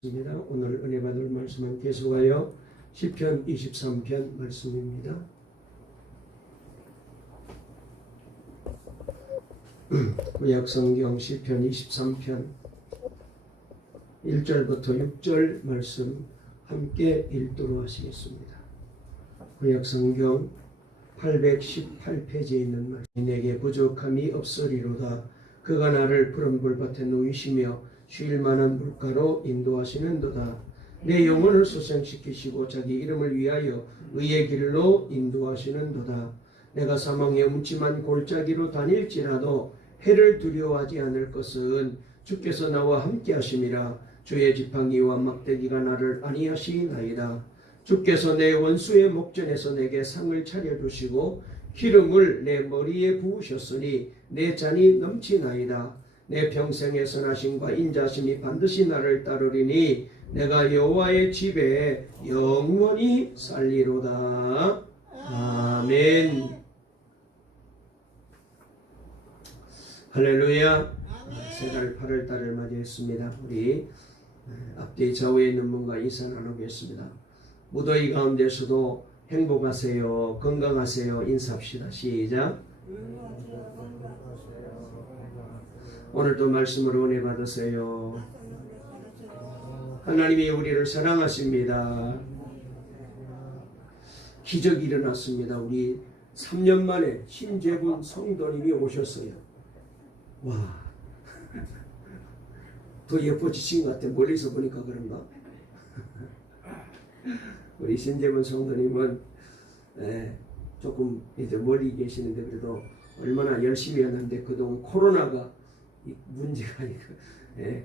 오늘 은혜 받을 말씀은 계속하여 시편 23편 말씀입니다. 구약성경 시편 23편 1절부터 6절 말씀 함께 읽도록 하시겠습니다. 구약성경 818페이지에 있는 말씀. 내게 부족함이 없으리로다. 그가 나를 푸른 불밭에 누이시며 쉴 만한 물가로 인도하시는도다. 내 영혼을 소생시키시고 자기 이름을 위하여 의의 길로 인도하시는도다. 내가 사망의 음침한 골짜기로 다닐지라도 해를 두려워하지 않을 것은 주께서 나와 함께 하심이라. 주의 지팡이와 막대기가 나를 안위하시나이다. 주께서 내 원수의 목전에서 내게 상을 차려주시고 기름을 내 머리에 부으셨으니 내 잔이 넘치나이다. 내 평생의 선하심과 인자심이 반드시 나를 따르리니 내가 여호와의 집에 영원히 살리로다. 아멘. 할렐루야. 새달 8월달을 맞이했습니다. 우리 앞뒤 좌우에 있는 분과 인사 나누겠습니다. 무더위 가운데서도 행복하세요, 건강하세요 인사합시다. 시작. 오늘도 말씀으로 은혜 받으세요. 하나님이 우리를 사랑하십니다. 기적이 일어났습니다. 우리 3년 만에 신재분 성도님이 오셨어요. 와, 더 예뻐지신 것 같아. 멀리서 보니까 그런가? 우리 신재분 성도님은 조금 이제 멀리 계시는데 그래도 얼마나 열심히 했는데 그동안 코로나가 문제가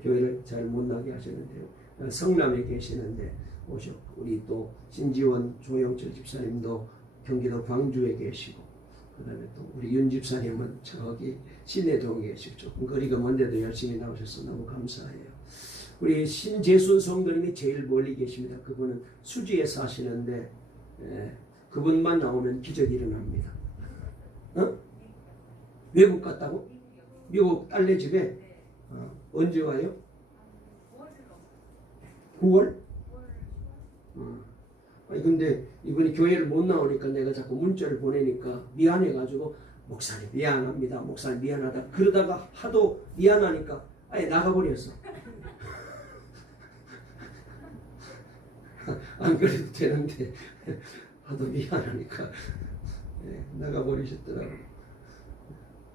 교회를 잘 못 나게 하셨는데요. 성남에 계시는데 오셨고, 우리 또 신지원 조영철 집사님도 경기도 광주에 계시고, 그 다음에 또 우리 윤 집사님은 저기 신내동에 계시고 조금 거리가 먼데도 열심히 나오셔서 너무 감사해요. 우리 신재순 성도님이 제일 멀리 계십니다. 그분은 수지에 사시는데 그분만 나오면 기적이 일어납니다. 외국 갔다고? 미국 딸내 집에 언제 와요? 9월? 근데 이분이 교회를 못 나오니까 내가 자꾸 문자를 보내니까 미안해가지고 목사님 미안합니다. 목사님 미안하다. 그러다가 하도 미안하니까 아예 나가버렸어. 안 그래도 되는데 하도 미안하니까 나가버리셨더라고요.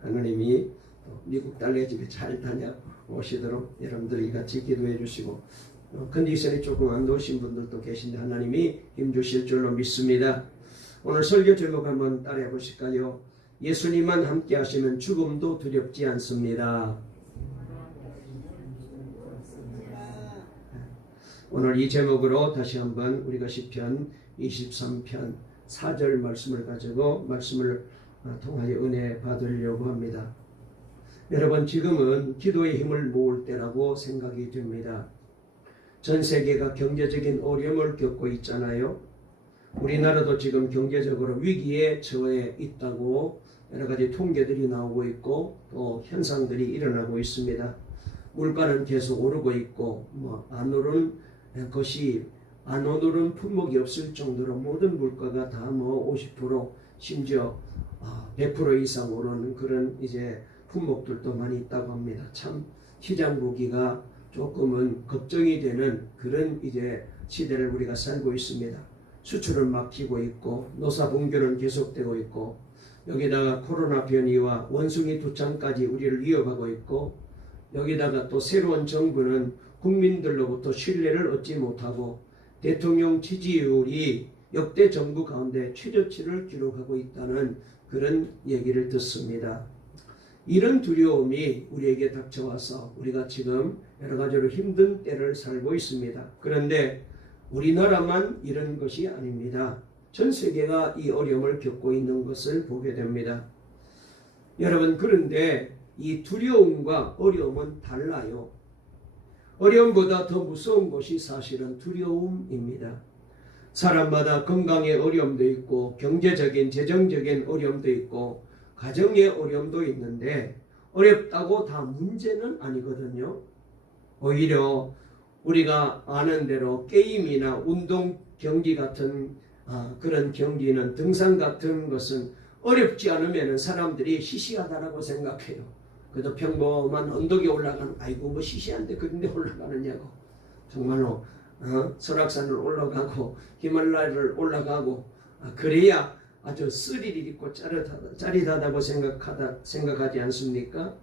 하나님이 미국 딸내 집에 잘 다녀오시도록 여러분들이 같이 기도해 주시고, 컨디션이 조금 안 좋으신 분들도 계신데 하나님이 힘주실 줄로 믿습니다. 오늘 설교 제목 한번 따라해 보실까요? 예수님만 함께 하시면 죽음도 두렵지 않습니다. 오늘 이 제목으로 다시 한번 우리가 시편 23편 4절 말씀을 가지고 말씀을 통하여 은혜 받으려고 합니다. 여러분, 지금은 기도의 힘을 모을 때라고 생각이 듭니다. 전 세계가 경제적인 어려움을 겪고 있잖아요. 우리나라도 지금 경제적으로 위기에 처해 있다고 여러 가지 통계들이 나오고 있고 또 현상들이 일어나고 있습니다. 물가는 계속 오르고 있고 안 오르는 품목이 없을 정도로 모든 물가가 다 50% 심지어 100% 이상 오르는 그런 이제 품목들도 많이 있다고 합니다. 참 시장 보기가 조금은 걱정이 되는 그런 이제 시대를 우리가 살고 있습니다. 수출은 막히고 있고 노사 붕괴는 계속되고 있고 여기다가 코로나 변이와 원숭이 두창까지 우리를 위협하고 있고 여기다가 또 새로운 정부는 국민들로부터 신뢰를 얻지 못하고 대통령 지지율이 역대 정부 가운데 최저치를 기록하고 있다는 그런 얘기를 듣습니다. 이런 두려움이 우리에게 닥쳐와서 우리가 지금 여러 가지로 힘든 때를 살고 있습니다. 그런데 우리나라만 이런 것이 아닙니다. 전 세계가 이 어려움을 겪고 있는 것을 보게 됩니다. 여러분, 그런데 이 두려움과 어려움은 달라요. 어려움보다 더 무서운 것이 사실은 두려움입니다. 사람마다 건강의 어려움도 있고 경제적인 재정적인 어려움도 있고 가정의 어려움도 있는데 어렵다고 다 문제는 아니거든요. 오히려 우리가 아는 대로 게임이나 운동 경기 같은 그런 경기는 등산 같은 것은 어렵지 않으면 사람들이 시시하다라고 생각해요. 그래도 평범한 언덕에 올라가는 아이고 뭐 시시한데 그런데 올라가느냐고 정말로 설악산을 올라가고 히말라야를 올라가고 그래야 아주 스릴이 있고 짜릿하다고 생각하지 않습니까?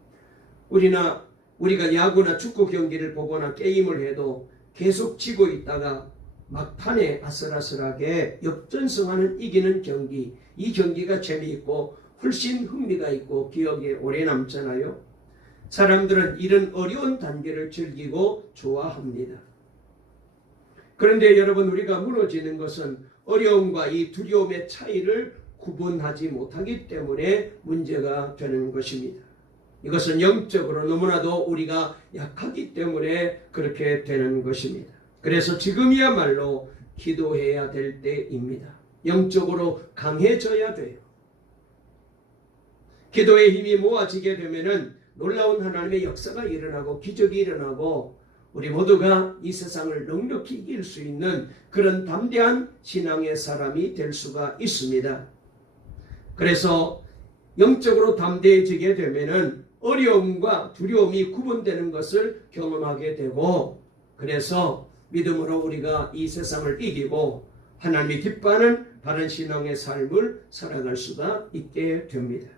우리가 야구나 축구 경기를 보거나 게임을 해도 계속 지고 있다가 막판에 아슬아슬하게 역전승하는 이기는 경기, 이 경기가 재미있고 훨씬 흥미가 있고 기억에 오래 남잖아요. 사람들은 이런 어려운 단계를 즐기고 좋아합니다. 그런데 여러분, 우리가 무너지는 것은 어려움과 이 두려움의 차이를 구분하지 못하기 때문에 문제가 되는 것입니다. 이것은 영적으로 너무나도 우리가 약하기 때문에 그렇게 되는 것입니다. 그래서 지금이야말로 기도해야 될 때입니다. 영적으로 강해져야 돼요. 기도의 힘이 모아지게 되면은 놀라운 하나님의 역사가 일어나고 기적이 일어나고 우리 모두가 이 세상을 넉넉히 이길 수 있는 그런 담대한 신앙의 사람이 될 수가 있습니다. 그래서 영적으로 담대해지게 되면은 어려움과 두려움이 구분되는 것을 경험하게 되고, 그래서 믿음으로 우리가 이 세상을 이기고 하나님이 기뻐하는 바른 신앙의 삶을 살아갈 수가 있게 됩니다.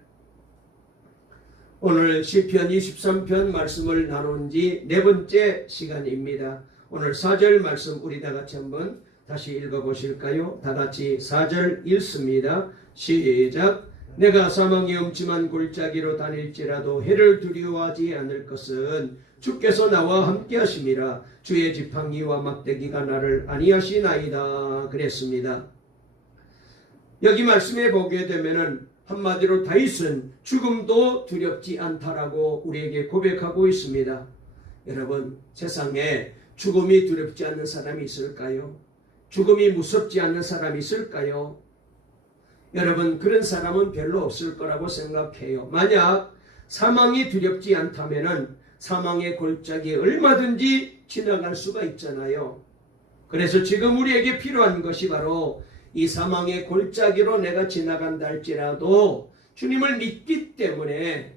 오늘 시편 23편 말씀을 나눈 지 네 번째 시간입니다. 오늘 4절 말씀 우리 다 같이 한번 다시 읽어보실까요? 다 같이 4절 읽습니다. 시작. 내가 사망의 음침한 골짜기로 다닐지라도 해를 두려워하지 않을 것은 주께서 나와 함께 하심이라. 주의 지팡이와 막대기가 나를 안위하시나이다. 그랬습니다. 여기 말씀에 보게 되면은 한마디로 다윗은 죽음도 두렵지 않다라고 우리에게 고백하고 있습니다. 여러분, 세상에 죽음이 두렵지 않는 사람이 있을까요? 죽음이 무섭지 않는 사람이 있을까요? 여러분, 그런 사람은 별로 없을 거라고 생각해요. 만약 사망이 두렵지 않다면은 사망의 골짜기에 얼마든지 지나갈 수가 있잖아요. 그래서 지금 우리에게 필요한 것이 바로 이 사망의 골짜기로 내가 지나간다 할지라도 주님을 믿기 때문에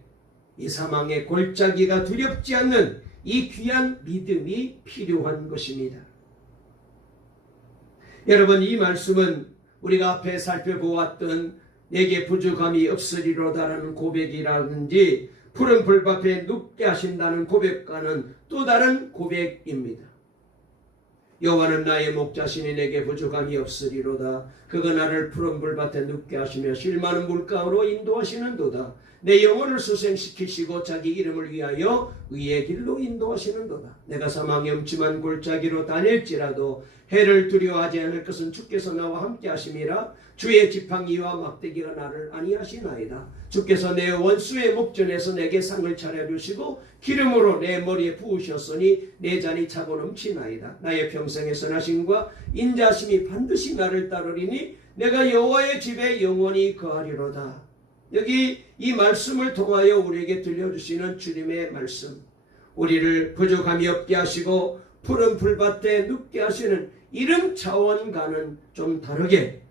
이 사망의 골짜기가 두렵지 않는 이 귀한 믿음이 필요한 것입니다. 여러분, 이 말씀은 우리가 앞에 살펴보았던 내게 부족함이 없으리로다라는 고백이라든지 푸른 불밭에 눕게 하신다는 고백과는 또 다른 고백입니다. 여호와는 나의 목자시니 내게 부족함이 없으리로다. 그가 나를 푸른 불밭에 눕게 하시며 쉴 많은 물가로 인도하시는도다. 내 영혼을 수생시키시고 자기 이름을 위하여 의의 길로 인도하시는도다. 내가 사망의 음침한 골짜기로 다닐지라도 해를 두려워하지 않을 것은 주께서 나와 함께 하심이라. 주의 지팡이와 막대기가 나를 안위하시나이다. 주께서 내 원수의 목전에서 내게 상을 차려주시고 기름으로 내 머리에 부으셨으니 내 잔이 차고 넘치나이다. 나의 평생의 선하심과 인자심이 반드시 나를 따르리니 내가 여호와의 집에 영원히 거하리로다. 여기 이 말씀을 통하여 우리에게 들려주시는 주님의 말씀, 우리를 부족함이 없게 하시고 푸른 풀밭에 눕게 하시는 이런 차원과는 좀 다르게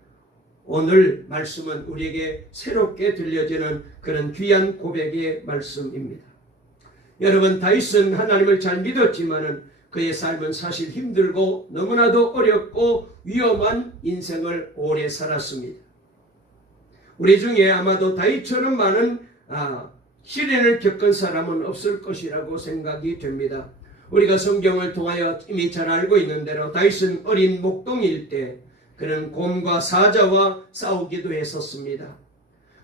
오늘 말씀은 우리에게 새롭게 들려지는 그런 귀한 고백의 말씀입니다. 여러분, 다윗은 하나님을 잘 믿었지만은 그의 삶은 사실 힘들고 너무나도 어렵고 위험한 인생을 오래 살았습니다. 우리 중에 아마도 다윗처럼 많은 시련을 겪은 사람은 없을 것이라고 생각이 됩니다. 우리가 성경을 통하여 이미 잘 알고 있는 대로 다윗은 어린 목동일 때 그는 곰과 사자와 싸우기도 했었습니다.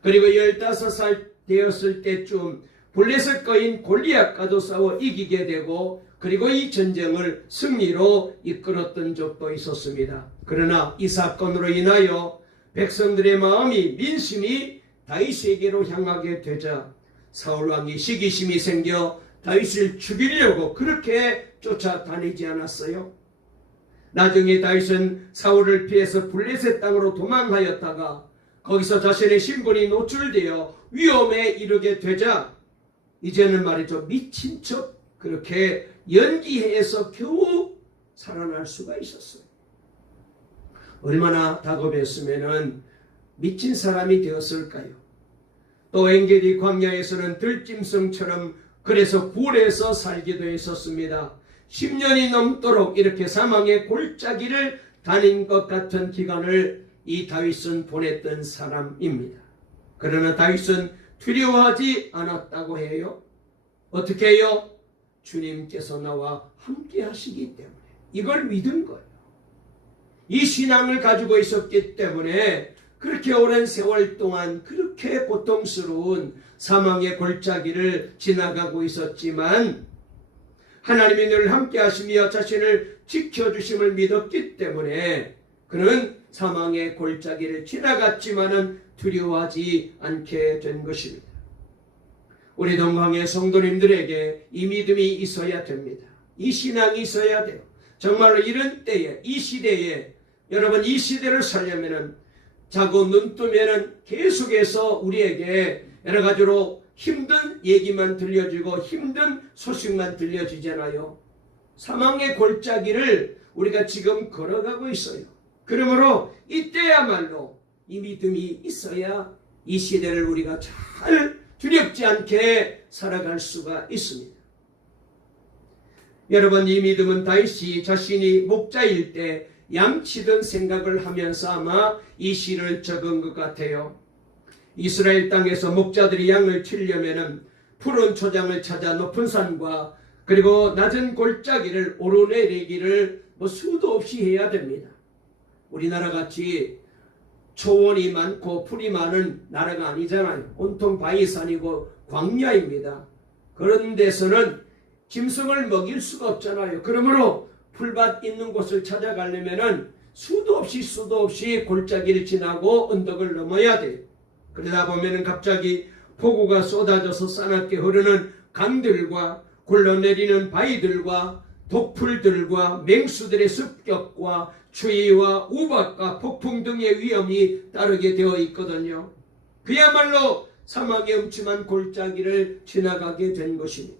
그리고 15살 되었을 때쯤 블레셋 거인 골리앗과도 싸워 이기게 되고 그리고 이 전쟁을 승리로 이끌었던 적도 있었습니다. 그러나 이 사건으로 인하여 백성들의 마음이 민심이 다윗에게로 향하게 되자 사울 왕이 시기심이 생겨 다윗을 죽이려고 그렇게 쫓아다니지 않았어요. 나중에 다윗은 사울을 피해서 블레셋 땅으로 도망하였다가 거기서 자신의 신분이 노출되어 위험에 이르게 되자 이제는 말이죠, 미친 척 그렇게 연기해서 겨우 살아날 수가 있었어요. 얼마나 다급했으면 미친 사람이 되었을까요? 또 엔게디 광야에서는 들짐승처럼 그래서 굴에서 살기도 했었습니다. 10년이 넘도록 이렇게 사망의 골짜기를 다닌 것 같은 기간을 이 다윗은 보냈던 사람입니다. 그러나 다윗은 두려워하지 않았다고 해요. 어떻게 해요? 주님께서 나와 함께 하시기 때문에 이걸 믿은 거예요. 이 신앙을 가지고 있었기 때문에 그렇게 오랜 세월 동안 그렇게 고통스러운 사망의 골짜기를 지나가고 있었지만 하나님이 늘 함께 하시며 자신을 지켜주심을 믿었기 때문에 그는 사망의 골짜기를 지나갔지만은 두려워하지 않게 된 것입니다. 우리 동방의 성도님들에게 이 믿음이 있어야 됩니다. 이 신앙이 있어야 돼요. 정말로 이런 때에, 이 시대에, 여러분 이 시대를 살려면은 자고 눈 뜨면은 계속해서 우리에게 여러 가지로 힘든 얘기만 들려주고 힘든 소식만 들려주잖아요. 사망의 골짜기를 우리가 지금 걸어가고 있어요. 그러므로 이때야말로 이 믿음이 있어야 이 시대를 우리가 잘 두렵지 않게 살아갈 수가 있습니다. 여러분 이 믿음은 다윗이 자신이 목자일 때 양치던 생각을 하면서 아마 이 시를 적은 것 같아요. 이스라엘 땅에서 목자들이 양을 치려면은 푸른 초장을 찾아 높은 산과 그리고 낮은 골짜기를 오르내리기를 수도 없이 해야 됩니다. 우리나라 같이 초원이 많고 풀이 많은 나라가 아니잖아요. 온통 바위산이고 광야입니다. 그런 데서는 짐승을 먹일 수가 없잖아요. 그러므로 풀밭 있는 곳을 찾아가려면은 수도 없이 골짜기를 지나고 언덕을 넘어야 돼요. 그러다 보면은 갑자기 폭우가 쏟아져서 싸납게 흐르는 강들과 굴러내리는 바위들과 독풀들과 맹수들의 습격과 추위와 우박과 폭풍 등의 위험이 따르게 되어 있거든요. 그야말로 사막의 음침한 골짜기를 지나가게 된 것입니다.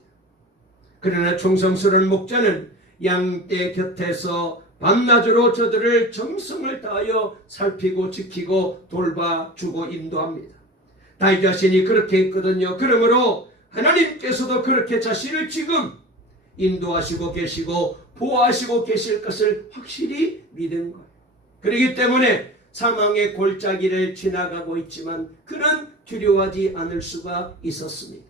그러나 충성스러운 목자는 양떼 곁에서 밤낮으로 저들을 정성을 다하여 살피고 지키고 돌봐주고 인도합니다. 다윗 자신이 그렇게 했거든요. 그러므로 하나님께서도 그렇게 자신을 지금 인도하시고 계시고 보호하시고 계실 것을 확실히 믿은 거예요. 그렇기 때문에 사망의 골짜기를 지나가고 있지만 그는 두려워하지 않을 수가 있었습니다.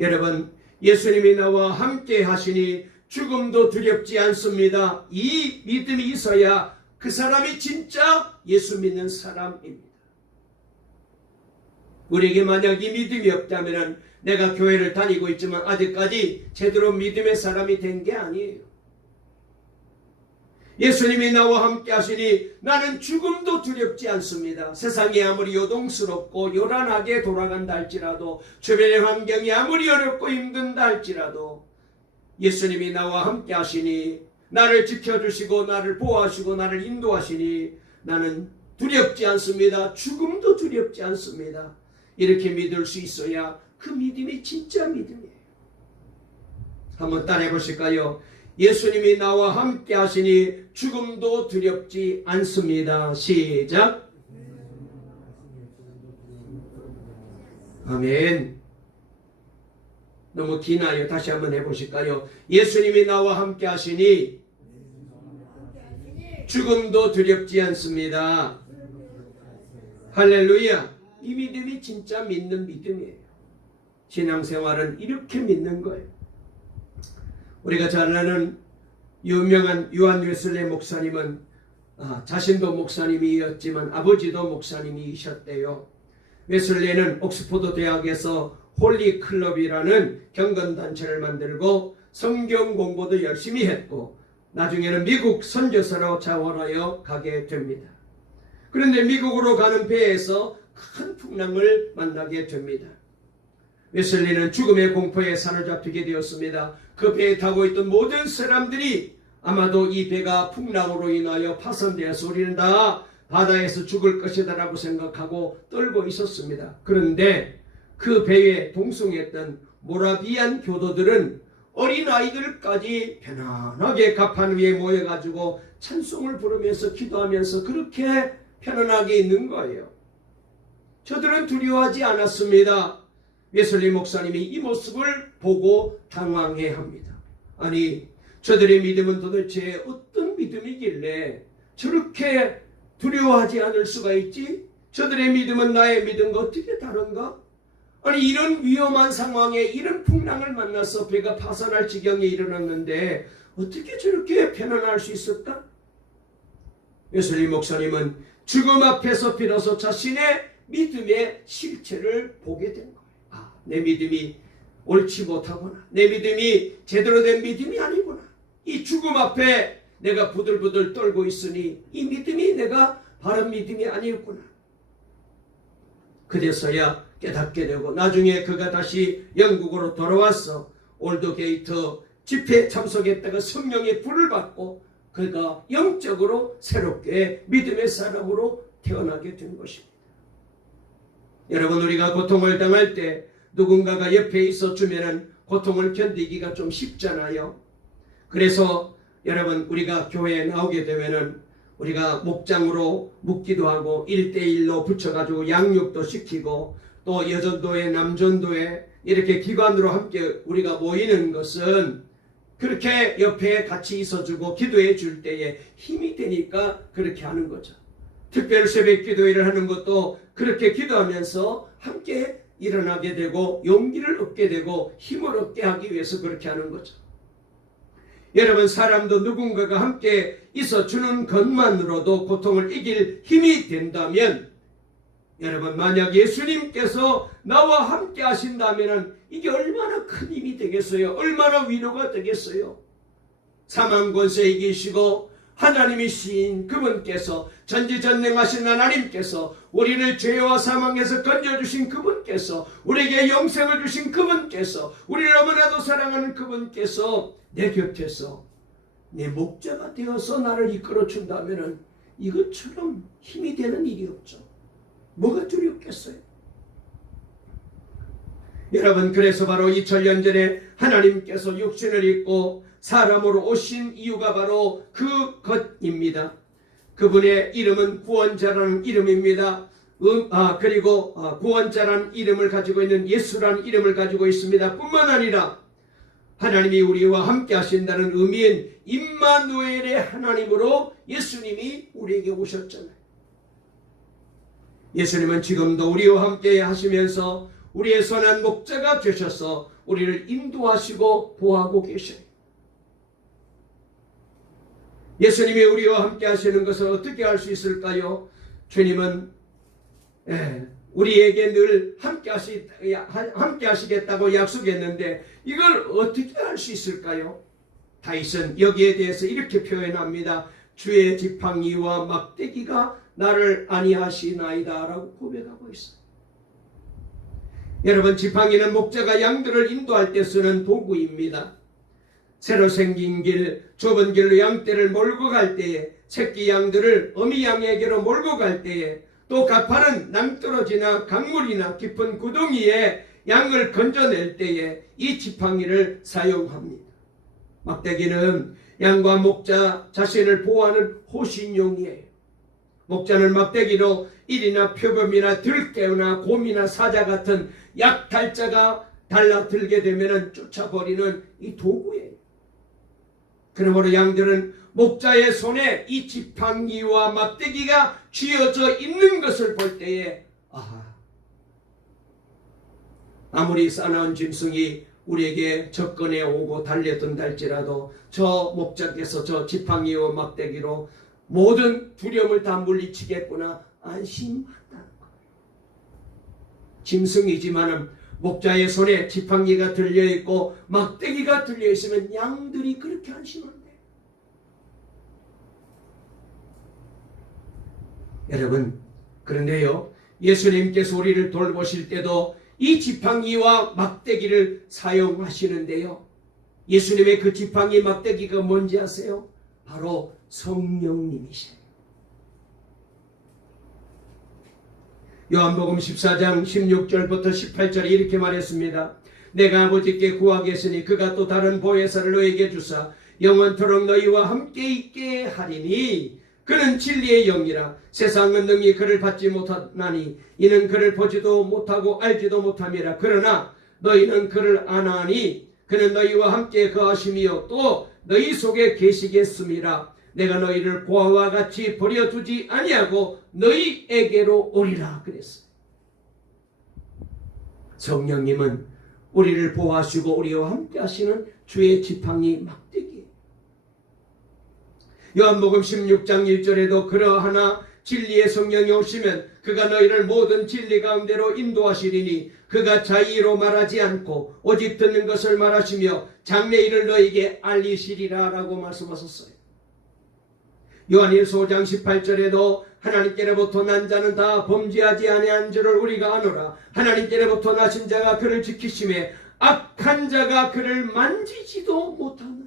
여러분 예수님이 나와 함께 하시니 죽음도 두렵지 않습니다. 이 믿음이 있어야 그 사람이 진짜 예수 믿는 사람입니다. 우리에게 만약 이 믿음이 없다면 내가 교회를 다니고 있지만 아직까지 제대로 믿음의 사람이 된 게 아니에요. 예수님이 나와 함께 하시니 나는 죽음도 두렵지 않습니다. 세상이 아무리 요동스럽고 요란하게 돌아간다 할지라도 주변의 환경이 아무리 어렵고 힘든다 할지라도 예수님이 나와 함께 하시니 나를 지켜주시고 나를 보호하시고 나를 인도하시니 나는 두렵지 않습니다. 죽음도 두렵지 않습니다. 이렇게 믿을 수 있어야 그 믿음이 진짜 믿음이에요. 한번 따라해 보실까요? 예수님이 나와 함께 하시니 죽음도 두렵지 않습니다. 시작. 아멘. 너무 기나요? 다시 한번 해보실까요? 예수님이 나와 함께 하시니 죽음도 두렵지 않습니다. 할렐루야. 이 믿음이 진짜 믿는 믿음이에요. 신앙생활은 이렇게 믿는 거예요. 우리가 잘 아는 유명한 요한 웨슬레 목사님은 자신도 목사님이었지만 아버지도 목사님이셨대요. 웨슬레는 옥스퍼드 대학에서 홀리 클럽이라는 경건단체를 만들고 성경 공부도 열심히 했고 나중에는 미국 선교사로 자원하여 가게 됩니다. 그런데 미국으로 가는 배에서 큰 풍랑을 만나게 됩니다. 웨슬리는 죽음의 공포에 사로잡히게 되었습니다. 그 배에 타고 있던 모든 사람들이 아마도 이 배가 풍랑으로 인하여 파손되어서 우리는 다 바다에서 죽을 것이다 라고 생각하고 떨고 있었습니다. 그런데 그 배에 동승했던 모라비안 교도들은 어린아이들까지 편안하게 갑판 위에 모여가지고 찬송을 부르면서 기도하면서 그렇게 편안하게 있는 거예요. 저들은 두려워하지 않았습니다. 웨슬리 목사님이 이 모습을 보고 당황해합니다. 아니, 저들의 믿음은 도대체 어떤 믿음이길래 저렇게 두려워하지 않을 수가 있지? 저들의 믿음은 나의 믿음과 어떻게 다른가? 아니, 이런 위험한 상황에 이런 풍랑을 만나서 배가 파산할 지경에 일어났는데 어떻게 저렇게 편안할 수 있을까? 웨슬리 목사님은 죽음 앞에서 비로소 자신의 믿음의 실체를 보게 된 거예요. 아, 내 믿음이 옳지 못하구나. 내 믿음이 제대로 된 믿음이 아니구나. 이 죽음 앞에 내가 부들부들 떨고 있으니 이 믿음이 내가 바른 믿음이 아니었구나. 그래서야 깨닫게 되고 나중에 그가 다시 영국으로 돌아와서 올드게이트 집회에 참석했다가 성령의 불을 받고 그가 영적으로 새롭게 믿음의 사람으로 태어나게 된 것입니다. 여러분, 우리가 고통을 당할 때 누군가가 옆에 있어주면 고통을 견디기가 좀 쉽잖아요. 그래서 여러분, 우리가 교회에 나오게 되면은 우리가 목장으로 묵기도 하고 1대1로 붙여가지고 양육도 시키고 또 여전도회 남전도회 이렇게 기관으로 함께 우리가 모이는 것은 그렇게 옆에 같이 있어주고 기도해 줄 때에 힘이 되니까 그렇게 하는 거죠. 특별 새벽 기도회를 하는 것도 그렇게 기도하면서 함께 일어나게 되고 용기를 얻게 되고 힘을 얻게 하기 위해서 그렇게 하는 거죠. 여러분, 사람도 누군가가 함께 있어주는 것만으로도 고통을 이길 힘이 된다면, 여러분, 만약 예수님께서 나와 함께 하신다면 이게 얼마나 큰 힘이 되겠어요? 얼마나 위로가 되겠어요? 사망 권세 이기시고 하나님이신 그분께서, 전지전능하신 하나님께서, 우리를 죄와 사망에서 건져주신 그분께서, 우리에게 영생을 주신 그분께서, 우리를 너무나도 사랑하는 그분께서 내 곁에서 내 목자가 되어서 나를 이끌어 준다면 이것처럼 힘이 되는 일이 없죠. 뭐가 두렵겠어요? 여러분, 그래서 바로 2000년 전에 하나님께서 육신을 입고 사람으로 오신 이유가 바로 그것입니다. 그분의 이름은 구원자라는 이름입니다. 그리고 구원자라는 이름을 가지고 있는 예수라는 이름을 가지고 있습니다. 뿐만 아니라 하나님이 우리와 함께 하신다는 의미인 임마누엘의 하나님으로 예수님이 우리에게 오셨잖아요. 예수님은 지금도 우리와 함께 하시면서 우리의 선한 목자가 되셔서 우리를 인도하시고 보호하고 계셔요. 예수님이 우리와 함께 하시는 것을 어떻게 할 수 있을까요? 주님은 우리에게 늘 함께 하시겠다고 약속했는데 이걸 어떻게 할 수 있을까요? 다윗은 여기에 대해서 이렇게 표현합니다. 주의 지팡이와 막대기가 나를 안위하시나이다 라고 고백하고 있어요. 여러분, 지팡이는 목자가 양들을 인도할 때 쓰는 도구입니다. 새로 생긴 길, 좁은 길로 양떼를 몰고 갈 때에, 새끼 양들을 어미 양에게로 몰고 갈 때에, 또 가파른 낭떠러지나 강물이나 깊은 구덩이에 양을 건져낼 때에 이 지팡이를 사용합니다. 막대기는 양과 목자 자신을 보호하는 호신용이에요. 목자는 막대기로 일이나 표범이나 들깨나 곰이나 사자 같은 약탈자가 달라들게 되면 쫓아버리는 이 도구예요. 그러므로 양들은 목자의 손에 이 지팡이와 막대기가 쥐어져 있는 것을 볼 때에 아무리 싸나운 짐승이 우리에게 접근해 오고 달려든다 할지라도 저 목자께서 저 지팡이와 막대기로 모든 두려움을 다 물리치겠구나 안심한다는 거예요. 짐승이지만 목자의 손에 지팡이가 들려있고 막대기가 들려있으면 양들이 그렇게 안심한대요. 여러분, 그런데요, 예수님께서 우리를 돌보실 때도 이 지팡이와 막대기를 사용하시는데요, 예수님의 그 지팡이 막대기가 뭔지 아세요? 바로 성령님이세요. 요한복음 14장 16절부터 18절에 이렇게 말했습니다. 내가 아버지께 구하겠으니 그가 또 다른 보혜사를 너에게 주사 영원토록 너희와 함께 있게 하리니 그는 진리의 영이라. 세상은 능히 그를 받지 못하나니 이는 그를 보지도 못하고 알지도 못함이라. 그러나 너희는 그를 아나니 그는 너희와 함께 거하심이요 또 너희 속에 계시겠음이라. 내가 너희를 고아와 같이 버려두지 아니하고 너희에게로 오리라 그랬어요. 성령님은 우리를 보호하시고 우리와 함께 하시는 주의 지팡이 막대기. 요한복음 16장 1절에도 그러하나 진리의 성령이 오시면 그가 너희를 모든 진리 가운데로 인도하시리니 그가 자의로 말하지 않고 오직 듣는 것을 말하시며 장래 일을 너희에게 알리시리라 라고 말씀하셨어요. 요한일서 5장 18절에도 하나님께로부터 난 자는 다 범죄하지 아니한 줄을 우리가 아노라. 하나님께로부터 나신 자가 그를 지키심에 악한 자가 그를 만지지도 못하느니라.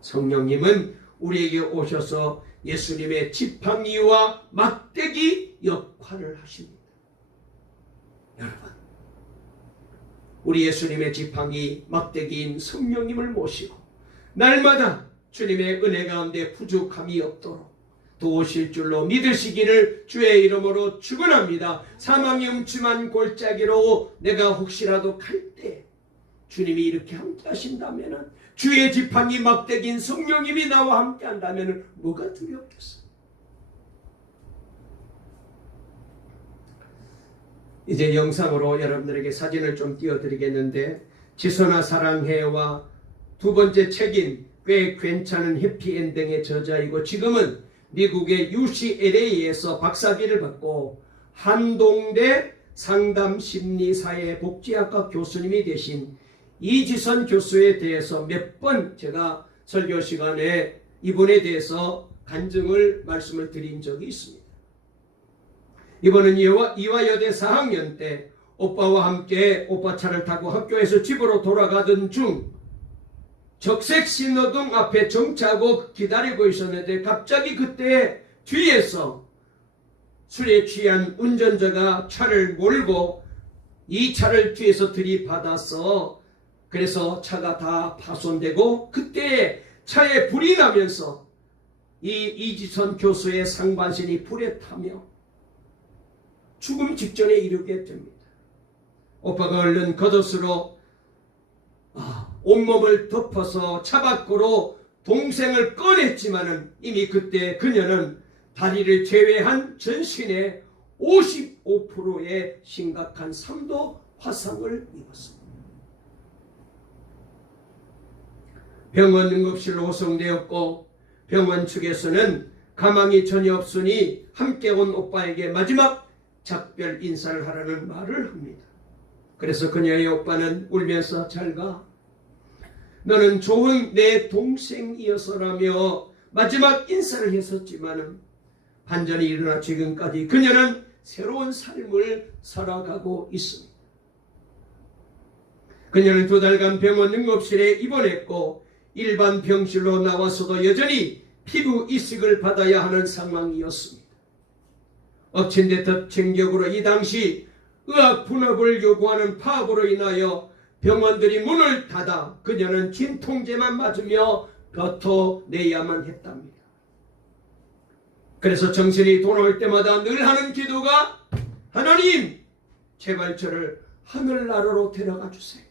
성령님은 우리에게 오셔서 예수님의 지팡이와 막대기 역할을 하십니다. 여러분, 우리 예수님의 지팡이 막대기인 성령님을 모시고 날마다 주님의 은혜 가운데 부족함이 없도록 도우실 줄로 믿으시기를 주의 이름으로 축원합니다. 사망이 음침한 골짜기로 내가 혹시라도 갈 때 주님이 이렇게 함께 하신다면, 주의 지팡이 막대기인 성령님이 나와 함께 한다면 뭐가 두렵겠어요? 이제 영상으로 여러분들에게 사진을 좀 띄워드리겠는데, 지선아 사랑해와 두 번째 책인 꽤 괜찮은 해피엔딩의 저자이고 지금은 미국의 UCLA에서 박사학위를 받고 한동대 상담심리사회복지학과 교수님이 되신 이지선 교수에 대해서 몇 번 제가 설교 시간에 이분에 대해서 간증을 말씀을 드린 적이 있습니다. 이번은 이화여대 4학년 때 오빠와 함께 오빠 차를 타고 학교에서 집으로 돌아가던 중 적색 신호등 앞에 정차하고 기다리고 있었는데 갑자기 그때 뒤에서 술에 취한 운전자가 차를 몰고 이 차를 뒤에서 들이받아서 그래서 차가 다 파손되고 그때 차에 불이 나면서 이지선 교수의 상반신이 불에 타며 죽음 직전에 이르게 됩니다. 오빠가 얼른 겉옷으로 온몸을 덮어서 차 밖으로 동생을 꺼냈지만은 이미 그때 그녀는 다리를 제외한 전신의 55%의 심각한 3도 화상을 입었습니다. 병원 응급실로 호송되었고 병원 측에서는 가망이 전혀 없으니 함께 온 오빠에게 마지막 작별 인사를 하라는 말을 합니다. 그래서 그녀의 오빠는 울면서 잘 가. 너는 좋은 내 동생이어서라며 마지막 인사를 했었지만은 반전이 일어나 지금까지 그녀는 새로운 삶을 살아가고 있습니다. 그녀는 2달간 병원 응급실에 입원했고 일반 병실로 나와서도 여전히 피부 이식을 받아야 하는 상황이었습니다. 엎친 데 덮친 격으로 이 당시 의학 분업을 요구하는 파업으로 인하여 병원들이 문을 닫아 그녀는 진통제만 맞으며 버텨내야만 했답니다. 그래서 정신이 돌아올 때마다 늘 하는 기도가 하나님 제발 저를 하늘나라로 데려가 주세요.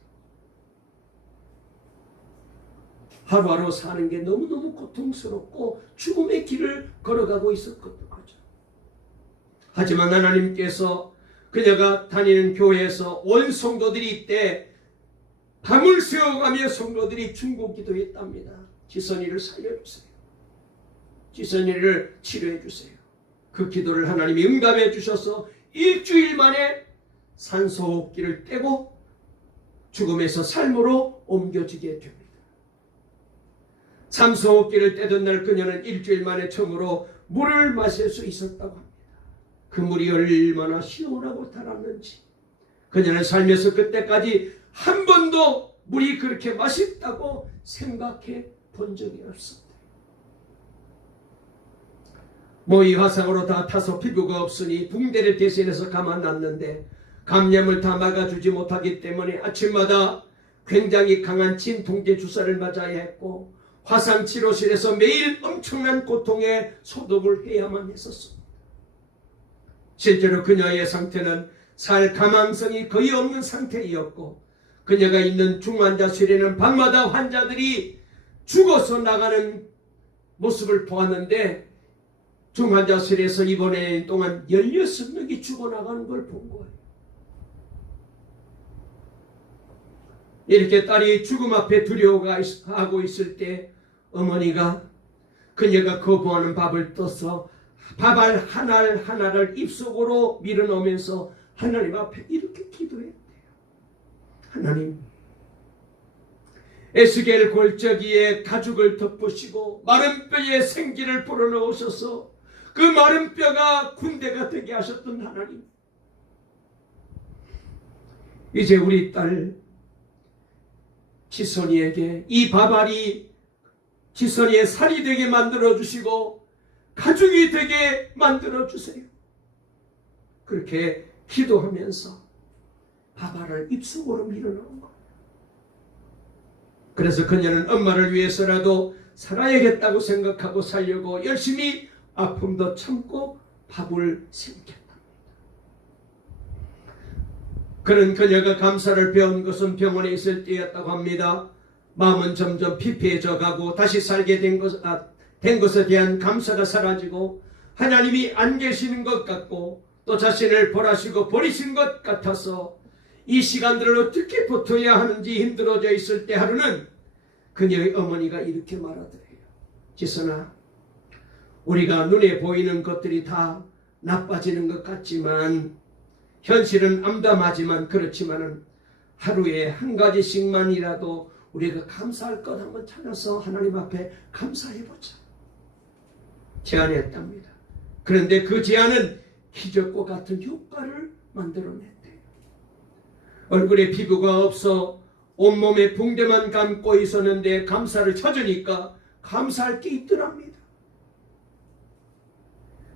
하루하루 사는 게 너무너무 고통스럽고 죽음의 길을 걸어가고 있었거든요. 하지만 하나님께서 그녀가 다니는 교회에서 온 성도들이 이때 밤을 새워가며 성도들이 중보기도 했답니다. 지선이를 살려주세요. 지선이를 치료해주세요. 그 기도를 하나님이 응답해 주셔서 일주일 만에 산소호흡기를 떼고 죽음에서 삶으로 옮겨지게 됩니다. 산소호흡기를 떼던 날 그녀는 일주일 만에 처음으로 물을 마실 수 있었다고 합니다. 그 물이 얼마나 시원하고 달았는지 그녀는 살면서 그때까지 한 번도 물이 그렇게 맛있다고 생각해 본 적이 없었다. 모의 화상으로 다 타서 피부가 없으니 붕대를 대신해서 감아놨는데 감염을 다 막아주지 못하기 때문에 아침마다 굉장히 강한 진통제 주사를 맞아야 했고 화상치료실에서 매일 엄청난 고통에 소독을 해야만 했었습니다. 실제로 그녀의 상태는 살 가망성이 거의 없는 상태이었고 그녀가 있는 중환자실에는 밤마다 환자들이 죽어서 나가는 모습을 보았는데 중환자실에서 입원하는 동안 16명이 죽어나가는 걸 본 거예요. 이렇게 딸이 죽음 앞에 두려워하고 있을 때 어머니가 그녀가 거부하는 밥을 떠서 밥알 하나를 입속으로 밀어넣으면서 하나님 앞에 이렇게 기도했대요. 하나님, 에스겔 골짜기에 가죽을 덮으시고 마른 뼈에 생기를 불어넣으셔서 그 마른 뼈가 군대가 되게 하셨던 하나님, 이제 우리 딸 지선이에게 이 밥알이 지선이의 살이 되게 만들어주시고 가죽이 되게 만들어주세요. 그렇게 기도하면서 밥알을 입속으로 밀어넣은 거예요. 그래서 그녀는 엄마를 위해서라도 살아야겠다고 생각하고 살려고 열심히 아픔도 참고 밥을 삼켰답니다. 그런 그녀가 감사를 배운 것은 병원에 있을 때였다고 합니다. 마음은 점점 피폐해져 가고 다시 살게 된 것에 대한 감사가 사라지고 하나님이 안 계시는 것 같고 또 자신을 벌하시고 버리신 것 같아서 이 시간들을 어떻게 버텨야 하는지 힘들어져 있을 때 하루는 그녀의 어머니가 이렇게 말하더래요. 지선아, 우리가 눈에 보이는 것들이 다 나빠지는 것 같지만 현실은 암담하지만 그렇지만은 하루에 한 가지씩만이라도 우리가 감사할 것 한번 찾아서 하나님 앞에 감사해보자 제안했답니다. 그런데 그 제안은 기적과 같은 효과를 만들어냈대요. 얼굴에 피부가 없어 온몸에 붕대만 감고 있었는데 감사를 찾으니까 감사할 게 있더랍니다.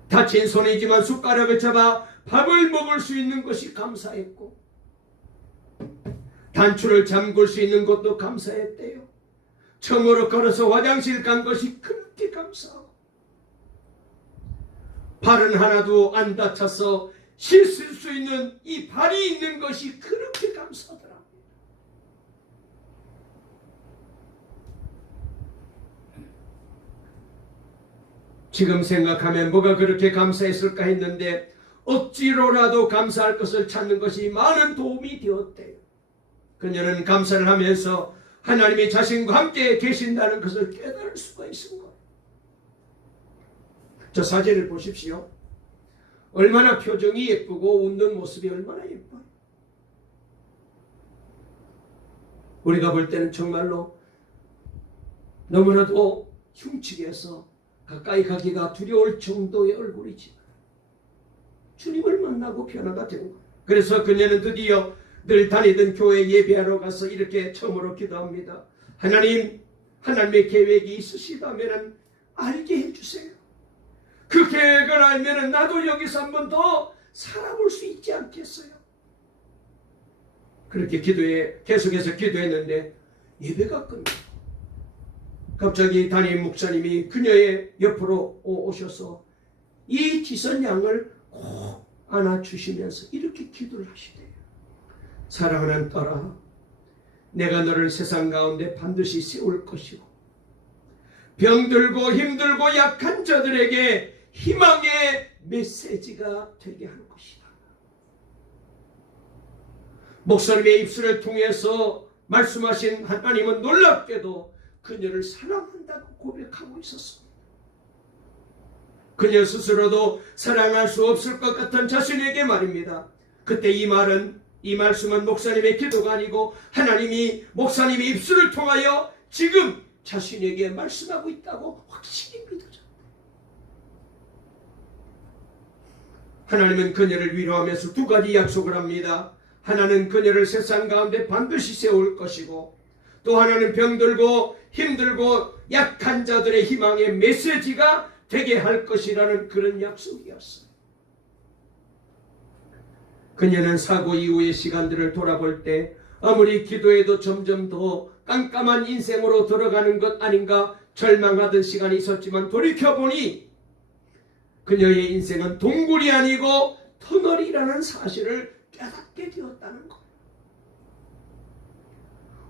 다친 손이지만 숟가락을 잡아 밥을 먹을 수 있는 것이 감사했고 단추를 잠글 수 있는 것도 감사했대요. 처음으로 걸어서 화장실 간 것이 그렇게 감사하고 발은 하나도 안 다쳐서 씻을 수 있는 이 발이 있는 것이 그렇게 감사하더랍니다. 지금 생각하면 뭐가 그렇게 감사했을까 했는데 억지로라도 감사할 것을 찾는 것이 많은 도움이 되었대요. 그녀는 감사를 하면서 하나님이 자신과 함께 계신다는 것을 깨달을 수가 있습니다. 저 사진을 보십시오. 얼마나 표정이 예쁘고 웃는 모습이 얼마나 예뻐요. 우리가 볼 때는 정말로 너무나도 흉측해 해서 가까이 가기가 두려울 정도의 얼굴이지만 주님을 만나고 변화가 된 거예요. 그래서 그녀는 드디어 늘 다니던 교회 예배하러 가서 이렇게 처음으로 기도합니다. 하나님, 하나님의 계획이 있으시다면 알게 해주세요. 그 계획을 알면 나도 여기서 한 번 더 살아볼 수 있지 않겠어요? 그렇게 계속해서 기도했는데 예배가 끝나고 갑자기 담임 목사님이 그녀의 옆으로 오셔서 이 지선 양을 꼭 안아주시면서 이렇게 기도를 하시대요. 사랑하는 딸아, 내가 너를 세상 가운데 반드시 세울 것이고 병들고 힘들고 약한 자들에게 희망의 메시지가 되게 할 것이다. 목사님의 입술을 통해서 말씀하신 하나님은 놀랍게도 그녀를 사랑한다고 고백하고 있었습니다. 그녀 스스로도 사랑할 수 없을 것 같은 자신에게 말입니다. 그때 이 말씀은 목사님의 기도가 아니고 하나님이 목사님의 입술을 통하여 지금 자신에게 말씀하고 있다고 확실히 믿어졌다. 하나님은 그녀를 위로하면서 두 가지 약속을 합니다. 하나는 그녀를 세상 가운데 반드시 세울 것이고 또 하나는 병들고 힘들고 약한 자들의 희망의 메시지가 되게 할 것이라는 그런 약속이었어요. 그녀는 사고 이후의 시간들을 돌아볼 때 아무리 기도해도 점점 더 깜깜한 인생으로 들어가는 것 아닌가 절망하던 시간이 있었지만 돌이켜보니 그녀의 인생은 동굴이 아니고 터널이라는 사실을 깨닫게 되었다는 것.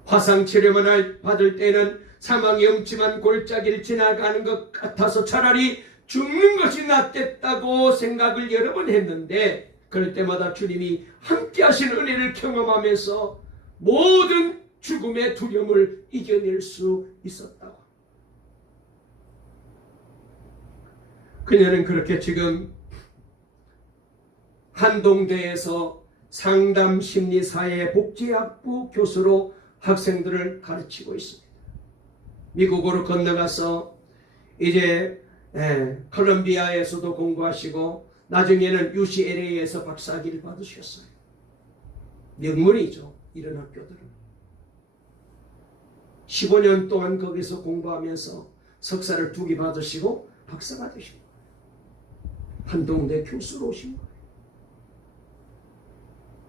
화상치료만 받을 때는 사망의 음침한 골짜기를 지나가는 것 같아서 차라리 죽는 것이 낫겠다고 생각을 여러 번 했는데, 그럴 때마다 주님이 함께 하신 은혜를 경험하면서 모든 죽음의 두려움을 이겨낼 수 있었다고. 그녀는 그렇게 지금 한동대에서 상담심리사회 복지학부 교수로 학생들을 가르치고 있습니다. 미국으로 건너가서 이제 콜롬비아에서도 공부하시고 나중에는 UCLA에서 박사학위를 받으셨어요. 명문이죠, 이런 학교들은. 15년 동안 거기서 공부하면서 석사를 2개 받으시고 박사가 되신 거예요. 한동대 교수로 오신 거예요.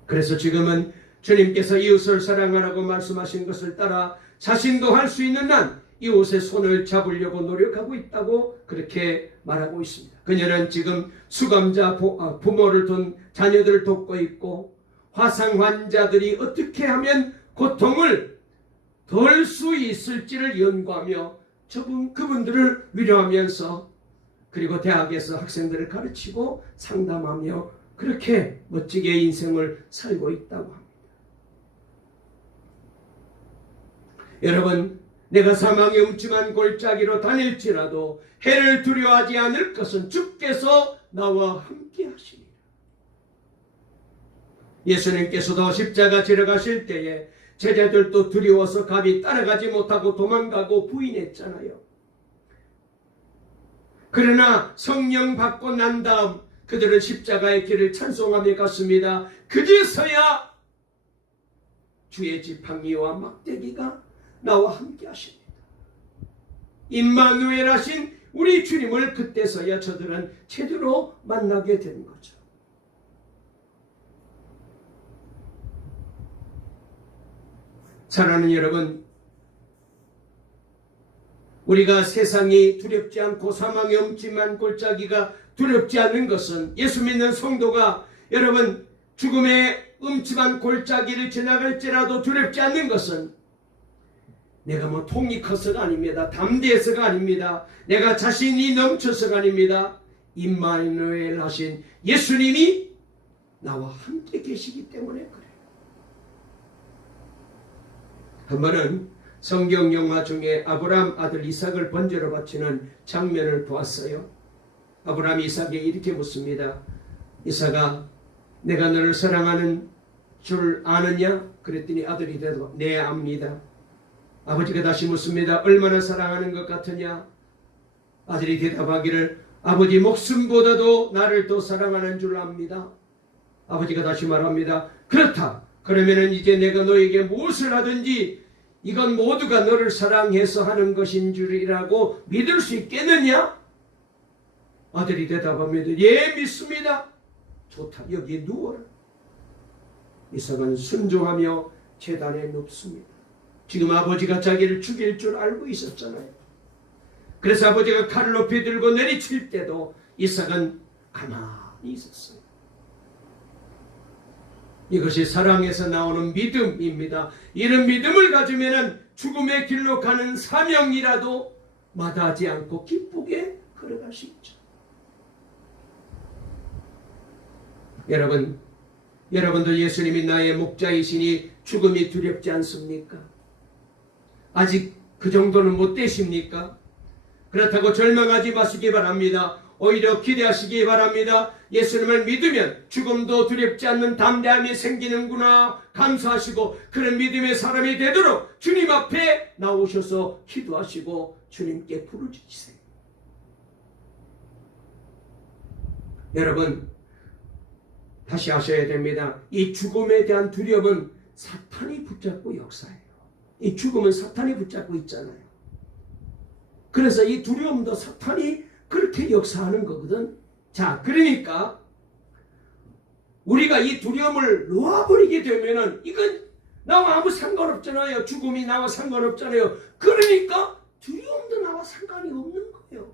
그래서 지금은 주님께서 이웃을 사랑하라고 말씀하신 것을 따라 자신도 할 수 있는 한 이웃의 손을 잡으려고 노력하고 있다고 그렇게 말하고 있습니다. 그녀는 지금 수감자 부모를 둔 자녀들을 돕고 있고, 화상 환자들이 어떻게 하면 고통을 덜 수 있을지를 연구하며 그분들을 위로하면서, 그리고 대학에서 학생들을 가르치고 상담하며 그렇게 멋지게 인생을 살고 있다고 합니다. 여러분, 내가 사망의 음침한 골짜기로 다닐지라도 해를 두려워하지 않을 것은 주께서 나와 함께 하시니라. 예수님께서도 십자가 지러 가실 때에 제자들도 두려워서 감히 따라가지 못하고 도망가고 부인했잖아요. 그러나 성령 받고 난 다음 그들은 십자가의 길을 찬송하며 갔습니다. 그제서야 주의 지팡이와 막대기가 나와 함께 하십니다. 임마누엘 하신 우리 주님을 그때서야 저들은 제대로 만나게 된 거죠. 사랑하는 여러분, 우리가 세상이 두렵지 않고 사망의 음침한 골짜기가 두렵지 않는 것은, 예수 믿는 성도가 여러분 죽음의 음침한 골짜기를 지나갈지라도 두렵지 않는 것은 내가 뭐 통이 커서가 아닙니다. 담대해서가 아닙니다. 내가 자신이 넘쳐서가 아닙니다. 임마누엘 하신 예수님이 나와 함께 계시기 때문에 그래요. 한 번은 성경 영화 중에 아브라함 아들 이삭을 번제로 바치는 장면을 보았어요. 아브라함이 이삭에게 이렇게 묻습니다. 이삭아, 내가 너를 사랑하는 줄 아느냐? 그랬더니 아들이 대답, 네, 압니다. 아버지가 다시 묻습니다. 얼마나 사랑하는 것 같으냐? 아들이 대답하기를, 아버지 목숨보다도 나를 더 사랑하는 줄 압니다. 아버지가 다시 말합니다. 그렇다. 그러면은 이제 내가 너에게 무엇을 하든지 이건 모두가 너를 사랑해서 하는 것인 줄이라고 믿을 수 있겠느냐? 아들이 대답합니다. 예, 믿습니다. 좋다. 여기에 누워라. 이삭은 순종하며 제단에 눕습니다. 지금 아버지가 자기를 죽일 줄 알고 있었잖아요. 그래서 아버지가 칼을 높이 들고 내리칠 때도 이삭은 가만히 있었어요. 이것이 사랑에서 나오는 믿음입니다. 이런 믿음을 가지면 죽음의 길로 가는 사명이라도 마다하지 않고 기쁘게 걸어갈 수 있죠. 여러분도 예수님이 나의 목자이시니 죽음이 두렵지 않습니까? 아직 그 정도는 못 되십니까? 그렇다고 절망하지 마시기 바랍니다. 오히려 기대하시기 바랍니다. 예수님을 믿으면 죽음도 두렵지 않는 담대함이 생기는구나 감사하시고, 그런 믿음의 사람이 되도록 주님 앞에 나오셔서 기도하시고 주님께 부르짖으세요. 여러분, 다시 아셔야 됩니다. 이 죽음에 대한 두려움은 사탄이 붙잡고 역사해요. 이 죽음은 사탄이 붙잡고 있잖아요. 그래서 이 두려움도 사탄이 그렇게 역사하는 거거든. 자, 그러니까 우리가 이 두려움을 놓아버리게 되면은 이건 나와 아무 상관없잖아요. 죽음이 나와 상관없잖아요. 그러니까 두려움도 나와 상관이 없는 거예요.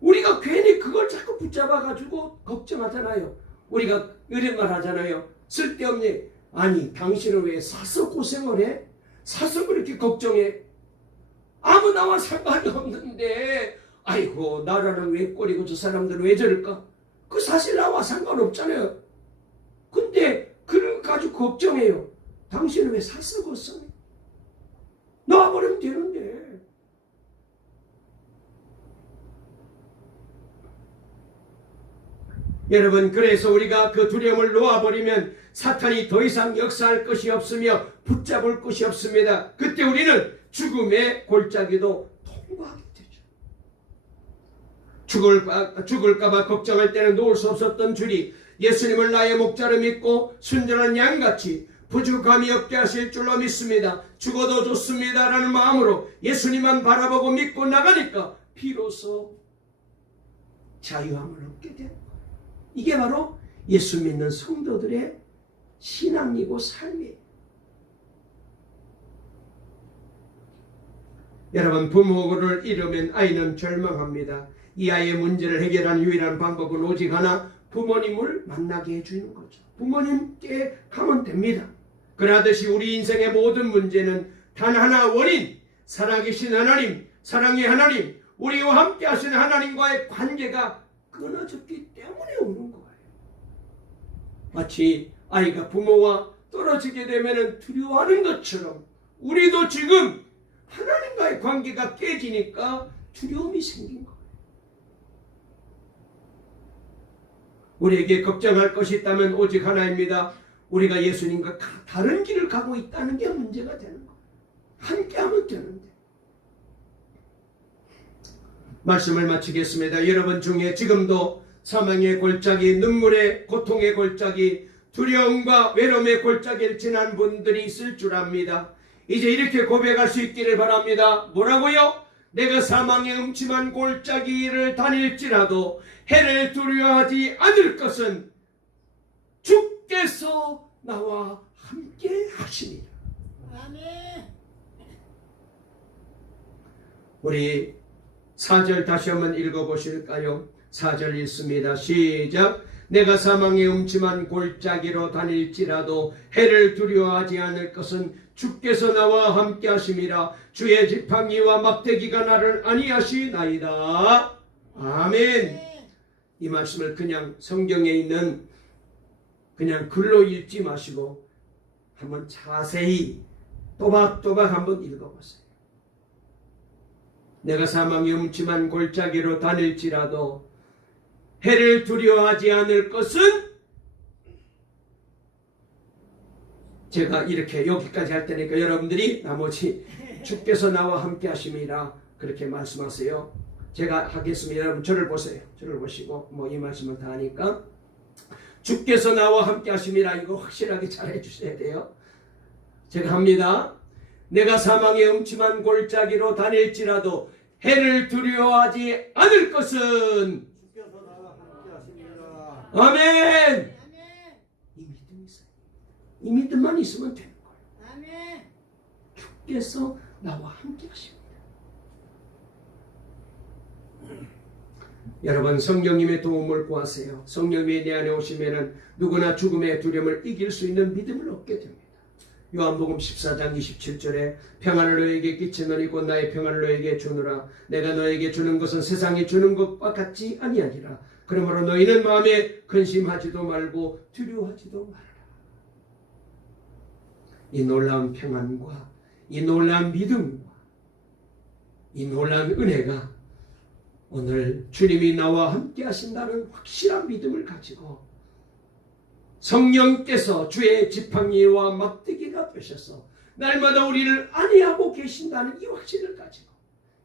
우리가 괜히 그걸 자꾸 붙잡아가지고 걱정하잖아요. 우리가 이런 말 하잖아요. 쓸데없니? 아니 당신은 왜 사서 고생을 해? 사서 그렇게 걱정해? 아무 나와 상관이 없는데 아이고 나라는 왜 꼴이고 저 사람들은 왜 저럴까? 그 사실 나와 상관없잖아요. 근데 그걸 가지고 걱정해요. 당신은 왜 사서 걱정해? 놔버리면 되는데. 여러분, 그래서 우리가 그 두려움을 놓아버리면 사탄이 더 이상 역사할 것이 없으며 붙잡을 것이 없습니다. 그때 우리는 죽음의 골짜기도 통과하게 되죠. 죽을까봐 걱정할 때는 놓을 수 없었던 줄이 예수님을 나의 목자로 믿고 순전한 양같이 부족함이 없게 하실 줄로 믿습니다. 죽어도 좋습니다 라는 마음으로 예수님만 바라보고 믿고 나가니까 비로소 자유함을 얻게 됩니다. 이게 바로 예수 믿는 성도들의 신앙이고 삶이에요. 여러분, 부모를 잃으면 아이는 절망합니다. 이 아이의 문제를 해결하는 유일한 방법은 오직 하나, 부모님을 만나게 해주는 거죠. 부모님께 가면 됩니다. 그러듯이 우리 인생의 모든 문제는 단 하나 원인, 살아계신 하나님, 사랑의 하나님, 우리와 함께 하시는 하나님과의 관계가 끊어졌기 때문에 오는 거예요. 마치 아이가 부모와 떨어지게 되면 두려워하는 것처럼 우리도 지금 하나님과의 관계가 깨지니까 두려움이 생긴 거예요. 우리에게 걱정할 것이 있다면 오직 하나입니다. 우리가 예수님과 다른 길을 가고 있다는 게 문제가 되는 거예요. 함께하면 되는데. 말씀을 마치겠습니다. 여러분 중에 지금도 사망의 골짜기, 눈물의 고통의 골짜기, 두려움과 외로움의 골짜기를 지난 분들이 있을 줄 압니다. 이제 이렇게 고백할 수 있기를 바랍니다. 뭐라고요? 내가 사망의 음침한 골짜기를 다닐지라도 해를 두려워하지 않을 것은 주께서 나와 함께 하시니라. 아멘. 우리 4절 다시 한번 읽어보실까요? 4절 읽습니다. 시작. 내가 사망의 음침한 골짜기로 다닐지라도 해를 두려워하지 않을 것은 주께서 나와 함께 하심이라. 주의 지팡이와 막대기가 나를 안위하시나이다. 아멘. 이 말씀을 그냥 성경에 있는 그냥 글로 읽지 마시고 한번 자세히 또박또박 한번 읽어보세요. 내가 사망의 음침한 골짜기로 다닐지라도 해를 두려워하지 않을 것은, 제가 이렇게 여기까지 할 테니까 여러분들이 나머지 주께서 나와 함께 하심이라 그렇게 말씀하세요. 제가 하겠습니다. 여러분 저를 보세요. 저를 보시고 이 말씀을 다 하니까 주께서 나와 함께 하심이라 이거 확실하게 잘 해주셔야 돼요. 제가 합니다. 내가 사망의 음침한 골짜기로 다닐지라도 해를 두려워하지 않을 것은 주께서 나와 함께 하시니라. 아멘. 이 믿음이 있어요. 이 믿음만 있으면 되는 거예요. 아멘. 주께서 나와 함께 하십니다. 여러분 성령님의 도움을 구하세요. 성령님이 내 안에 오시면은 누구나 죽음의 두려움을 이길 수 있는 믿음을 얻게 됩니다. 요한복음 14장 27절에 평안을 너에게 끼치노니 곧 나의 평안을 너에게 주노라. 내가 너에게 주는 것은 세상이 주는 것과 같지 아니하니라. 그러므로 너희는 마음에 근심하지도 말고 두려워하지도 말아라. 이 놀라운 평안과 이 놀라운 믿음과 이 놀라운 은혜가 오늘 주님이 나와 함께 하신다는 확실한 믿음을 가지고 성령께서 주의 지팡이와 막대기가 되셔서 날마다 우리를 안위하고 계신다는 이 확신을 가지고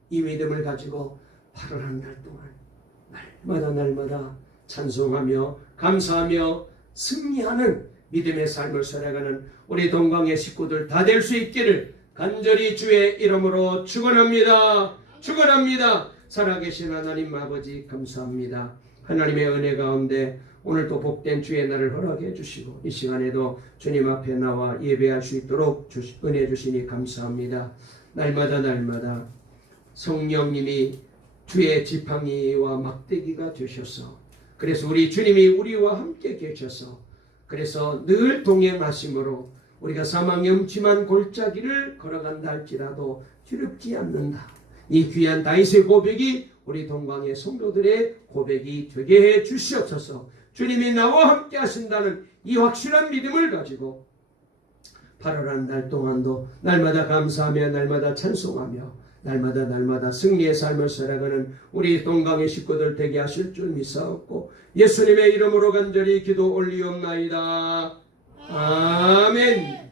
이 믿음을 가지고 8월 한 달 동안 날마다 찬송하며 감사하며 승리하는 믿음의 삶을 살아가는 우리 동광의 식구들 다 될 수 있기를 간절히 주의 이름으로 축원합니다. 축원합니다. 살아계신 하나님 아버지 감사합니다. 하나님의 은혜 가운데 오늘도 복된 주의 날을 허락해 주시고 이 시간에도 주님 앞에 나와 예배할 수 있도록 은혜 주시니 감사합니다. 날마다 성령님이 주의 지팡이와 막대기가 되셔서 그래서 우리 주님이 우리와 함께 계셔서 그래서 늘 동행하심으로 우리가 사망의 음침한 골짜기를 걸어간다 할지라도 두렵지 않는다. 이 귀한 다윗의 고백이 우리 동방의 성도들의 고백이 되게 해 주시옵소서. 주님이 나와 함께 하신다는 이 확실한 믿음을 가지고 8월 달 동안도 날마다 감사하며 날마다 찬송하며 날마다 승리의 삶을 살아가는 우리 동강의 식구들 되게 하실 줄 믿사옵고 예수님의 이름으로 간절히 기도 올리옵나이다. 아멘.